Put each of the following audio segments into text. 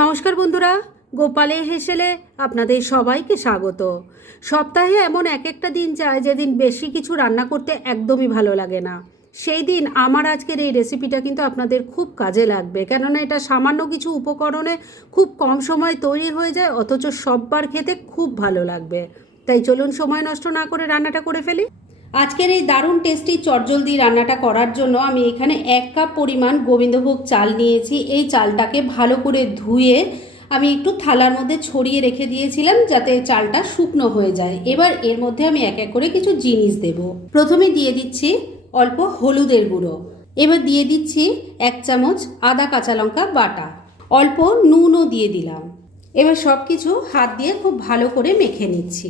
নমস্কার বন্ধুরা, গোপালে হেসেলে আপনাদের সবাইকে স্বাগত। সপ্তাহে এমন এক একটা দিন যায় যেদিন বেশি কিছু রান্না করতে একদমই ভালো লাগে না। সেই দিন আমার আজকের এই রেসিপিটা কিন্তু আপনাদের খুব কাজে লাগবে, কেননা এটা সামান্য কিছু উপকরণে খুব কম সময় তৈরি হয়ে যায়, অথচ সববার খেতে খুব ভালো লাগবে। তাই চলুন সময় নষ্ট না করে রান্নাটা করে ফেলি। আজকের এই দারুণ টেস্টি চটজলদি রান্নাটা করার জন্য আমি এখানে এক কাপ পরিমাণ গোবিন্দভোগ চাল নিয়েছি। এই চালটাকে ভালো করে ধুয়ে আমি একটু থালার মধ্যে ছড়িয়ে রেখে দিয়েছিলাম যাতে চালটা শুকনো হয়ে যায়। এবার এর মধ্যে আমি এক এক করে কিছু জিনিস দেব। প্রথমে দিয়ে দিচ্ছি অল্প হলুদের গুঁড়ো। এবার দিয়ে দিচ্ছি এক চামচ আদা কাঁচা লঙ্কা বাটা। অল্প নুনও দিয়ে দিলাম। এবার সব কিছু হাত দিয়ে খুব ভালো করে মেখে নিচ্ছি।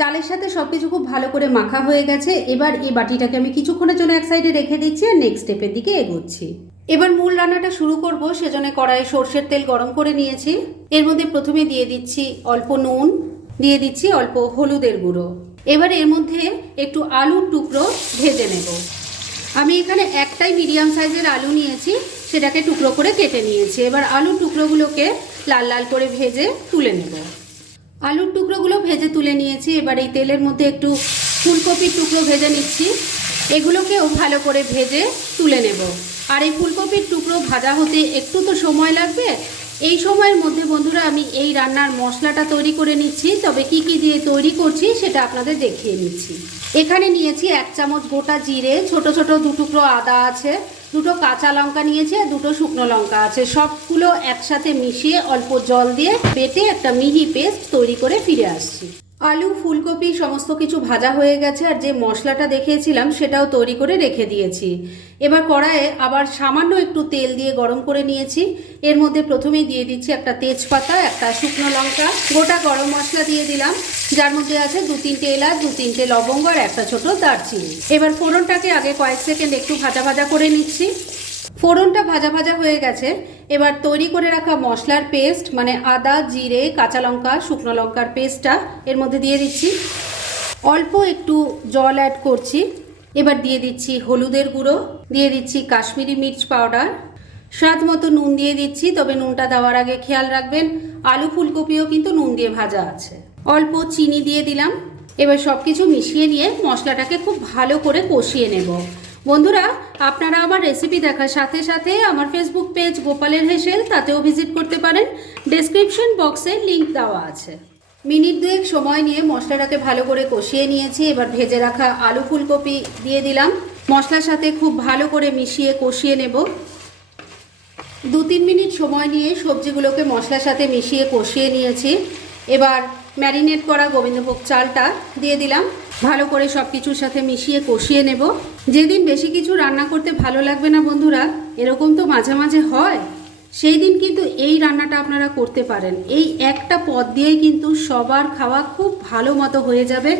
চালের সাথে সব কিছু খুব ভালো করে মাখা হয়ে গেছে। এবার এই বাটিটাকে আমি কিছুক্ষণের জন্য এক সাইডে রেখে দিচ্ছি আর নেক্সট স্টেপের দিকে এগোচ্ছি। এবার মূল রান্নাটা শুরু করব। সেজন্য কড়াইয়ে সর্ষের তেল গরম করে নিয়েছি। এর মধ্যে প্রথমে দিয়ে দিচ্ছি অল্প নুন, দিয়ে দিচ্ছি অল্প হলুদের গুঁড়ো। এবার এর মধ্যে একটু আলুর টুকরো ভেজে নেব। আমি এখানে একটাই মিডিয়াম সাইজের আলু নিয়েছি, সেটাকে টুকরো করে কেটে নিয়েছি। এবার আলুর টুকরোগুলোকে লাল লাল করে ভেজে তুলে নেব। আলুর টুকরোগুলো ভেজে তুলে নিয়েছি। এবার এই তেলের মধ্যে একটু ফুলকপির টুকরো ভেজে নিচ্ছি। এগুলোকেও ভালো করে ভেজে তুলে নেব। আর এই ফুলকপির টুকরো ভাজা হতে একটু তো সময় লাগবে এই সময়ের মধ্যে বন্ধুরা আমি এই রান্নার মশলাটা তৈরি করে নিচ্ছি। তবে কি কি দিয়ে তৈরি করছি সেটা আপনাদের দেখিয়ে নিচ্ছি। এখানে নিয়েছি এক চামচ গোটা জিরে, ছোট ছোট টুকরো আদা আছে, দুটো কাঁচা লঙ্কা নিয়েছি আর দুটো শুকনো লঙ্কা আছে। সবগুলো একসাথে মিশিয়ে অল্প জল দিয়ে বেটে একটা মিহি পেস্ট তৈরি করে ফিরে আসছি। আলু, ফুলকপি, সমস্ত কিছু ভাজা হয়ে গেছে আর যে মশলাটা দেখিয়েছিলাম সেটাও তৈরি করে রেখে দিয়েছি। এবার কড়াইয়ে আবার সামান্য একটু তেল দিয়ে গরম করে নিয়েছি। এর মধ্যে প্রথমেই দিয়ে দিচ্ছি একটা তেজপাতা, একটা শুকনো লঙ্কা, গোটা গরম মশলা দিয়ে দিলাম। যার মধ্যে আছে দু তিনটে এলাচ, দু তিনটে লবঙ্গ আর একটা ছোট দারচিনি। এবার ফোড়নটাকে আগে কয়েক সেকেন্ড একটু ভাজা ভাজা করে নিচ্ছি। ফোড়নটা ভাজা ভাজা হয়ে গেছে। এবার তৈরি করে রাখা মশলার পেস্ট মানে আদা, জিরে, কাঁচা লঙ্কা, শুকনো লঙ্কার পেস্টটা এর মধ্যে দিয়ে দিচ্ছি। অল্প একটু জল অ্যাড করছি। এবার দিয়ে দিচ্ছি হলুদের গুঁড়ো, দিয়ে দিচ্ছি কাশ্মীরি মির্চ পাউডার। স্বাদ মতো নুন দিয়ে দিচ্ছি, তবে নুনটা দেওয়ার আগে খেয়াল রাখবেন, আলু ফুলকপিও কিন্তু নুন দিয়ে ভাজা আছে। অল্প চিনি দিয়ে দিলাম। এবার সব কিছু মিশিয়ে নিয়ে মশলাটাকে খুব ভালো করে কষিয়ে নেব। বন্ধুরা, আপনারা আমার রেসিপি দেখার সাথে সাথে আমার ফেসবুক পেজ গোপালের হেসেল, তাতেও ভিজিট করতে পারেন। ডেসক্রিপশন বক্সে লিংক দেওয়া আছে। মিনিট দুয়েক সময় নিয়ে মশলাটাকে ভালো করে কষিয়ে নিয়েছি। এবার ভেজে রাখা আলু ফুলকপি দিয়ে দিলাম। মশলার সাথে খুব ভালো করে মিশিয়ে কষিয়ে নেব। দু তিন মিনিট সময় নিয়ে সবজিগুলোকে মশলার সাথে মিশিয়ে কষিয়ে নিয়েছি। এবার ম্যারিনেট করা গোবিন্দভোগ চালটা দিয়ে দিলাম। ভালো করে সব কিছুর সাথে মিশিয়ে কষিয়ে নেব। যেদিন বেশি কিছু রান্না করতে ভালো লাগবে না বন্ধুরা, এরকম তো মাঝে মাঝে হয়। সেই দিন কিন্তু এই রান্নাটা আপনারা করতে পারেন। এই একটা পদ দিয়েই কিন্তু সবার খাওয়া খুব ভালো মতো হয়ে যাবে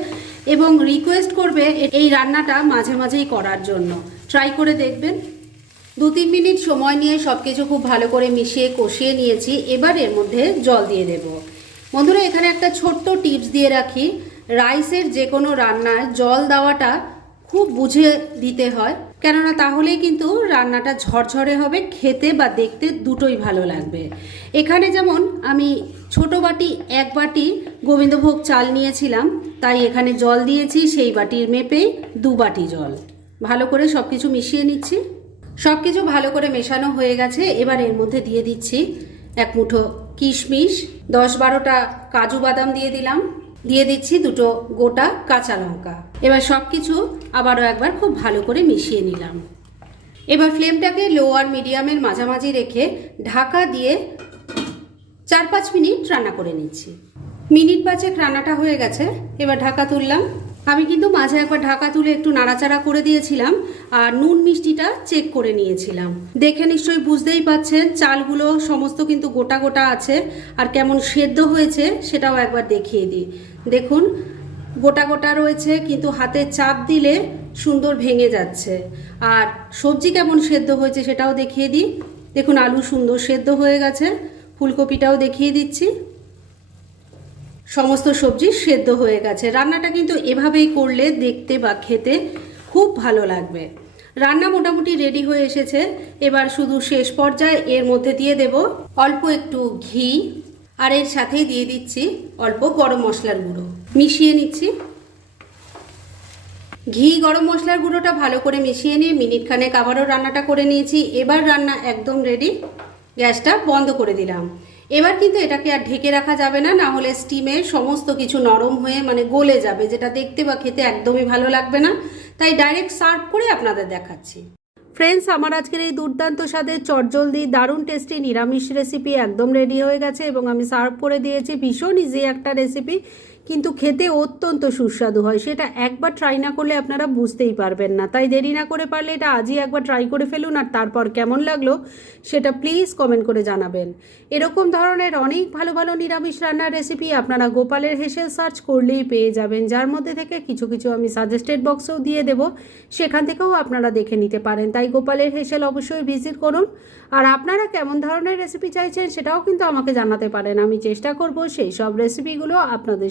এবং রিকোয়েস্ট করবে এই রান্নাটা মাঝে মাঝেই করার জন্য। ট্রাই করে দেখবেন। দু তিন মিনিট সময় নিয়ে সব কিছু খুব ভালো করে মিশিয়ে কষিয়ে নিয়েছি। এবার এর মধ্যে জল দিয়ে দেব। বন্ধুরা, এখানে একটা ছোট্ট টিপস দিয়ে রাখি। রাইসের যে কোনো রান্নায় জল দেওয়াটা খুব বুঝে দিতে হয়। কেননা তাহলেই কিন্তু রান্নাটা ঝরঝরে হবে, খেতে বা দেখতে দুটোই ভালো লাগবে। এখানে যেমন আমি ছোট বাটি, এক বাটি গোবিন্দভোগ চাল নিয়েছিলাম, তাই এখানে জল দিয়েছি, সেই বাটির মেপেই দু বাটি জল। ভালো করে সব কিছু মিশিয়ে নিচ্ছি। সব কিছু ভালো করে মেশানো হয়ে গেছে। এবার এর মধ্যে দিয়ে দিচ্ছি এক মুঠো কিশমিশ, দশ বারোটা কাজু বাদাম দিয়ে দিলাম। দিয়ে দিচ্ছি দুটো গোটা কাঁচা লঙ্কা। এবার সব কিছু আবারও একবার খুব ভালো করে মিশিয়ে নিলাম। এবার ফ্লেমটাকে লো আর মিডিয়ামের মাঝামাঝি রেখে ঢাকা দিয়ে চার পাঁচ মিনিট রান্না করে নিচ্ছি। মিনিট পাঁচেক রান্নাটা হয়ে গেছে, এবার ঢাকা তুললাম। আমি কিন্তু মাঝে একবার ঢাকা তুলে একটু নাড়াচাড়া করে দিয়েছিলাম আর নুন মিষ্টিটা চেক করে নিয়েছিলাম। দেখে নিশ্চয়ই বুঝতেই পাচ্ছেন, চালগুলো সমস্ত কিন্তু গোটা গোটা আছে আর কেমন সেদ্ধ হয়েছে সেটাও একবার দেখিয়ে দিই। দেখুন, গোটা গোটা রয়েছে, কিন্তু হাতে চাপ দিলে সুন্দর ভেঙে যাচ্ছে। আর সবজি কেমন সেদ্ধ হয়েছে সেটাও দেখিয়ে দিই। দেখুন, আলু সুন্দর সেদ্ধ হয়ে গেছে। ফুলকপিটাও দেখিয়ে দিচ্ছি। সমস্ত সবজি সেদ্ধ হয়ে গেছে। রান্নাটা কিন্তু এভাবেই করলে দেখতে বা খেতে খুব ভালো লাগবে। রান্না মোটামুটি রেডি হয়ে এসেছে। এবার শুধু শেষ পর্যায়ে এর মধ্যে দিয়ে দেব অল্প একটু ঘি আর এর সাথেই দিয়ে দিচ্ছি অল্প গরম মশলার গুঁড়ো। মিশিয়ে নিচ্ছি। ঘি, গরম মশলার গুঁড়োটা ভালো করে মিশিয়ে নিয়ে মিনিট খানেক আবারও রান্নাটা করে নিয়েছি। এবার রান্না একদম রেডি গ্যাসটা বন্ধ করে দিলাম। এবার কিন্তু এটাকে আর ঢেকে রাখা যাবে না না হলে স্টিমে সমস্ত কিছু নরম হয়ে মানে গলে যাবে, যেটা দেখতে বা খেতে একদমই ভালো লাগবে না। তাই ডাইরেক্ট সার্ভ করে আপনাদের দেখাচ্ছি। ফ্রেন্ডস আমার আজকের এই দুর্দান্ত স্বাদের চটজলদি দারুণ টেস্টি নিরামিষ রেসিপি একদম রেডি হয়ে গেছে এবং আমি সার্ভ করে দিয়েছি ভীষণ ইজি একটা রেসিপি কিন্তু খেতে অত্যন্ত সুস্বাদু হয়। সেটা একবার ট্রাই না করলে আপনারা বুঝতেই পারবেন না। তাই দেরি না করে পারলে এটা আজই একবার ট্রাই করে ফেলুন আর তারপর কেমন লাগল সেটা প্লিজ কমেন্ট করে জানাবেন। এরকম ধরনের অনেক ভালো ভালো নিরামিষ রান্নার রেসিপি আপনারা গোপালের হেসেল সার্চ করলেই পেয়ে যাবেন। যার মধ্যে থেকে কিছু কিছু আমি সাজেস্টেড বক্সেও দিয়ে দেব। সেখান থেকেও আপনারা দেখে নিতে পারেন। তাই গোপালের হেসেল অবশ্যই ভিজিট করুন। আর আপনারা কেমন ধরনের রেসিপি চাইছেন সেটাও কিন্তু আমাকে জানাতে পারেন। আমি চেষ্টা করব সেই সব রেসিপিগুলো আপনাদের